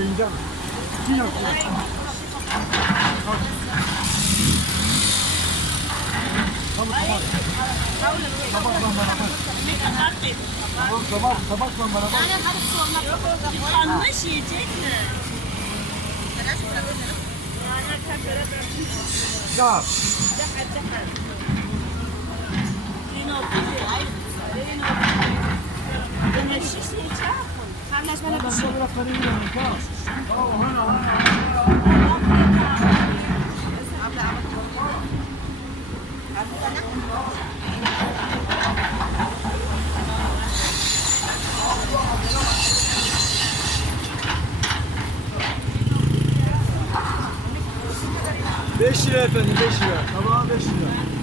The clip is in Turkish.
Yiyeceğim. İki yok. Tamam. Tabak lan beraber. Tabak lan beraber. Yanlış yiyecek mi? Ya. Beş lira efendim, 5 lira. Tabağa 5 lira.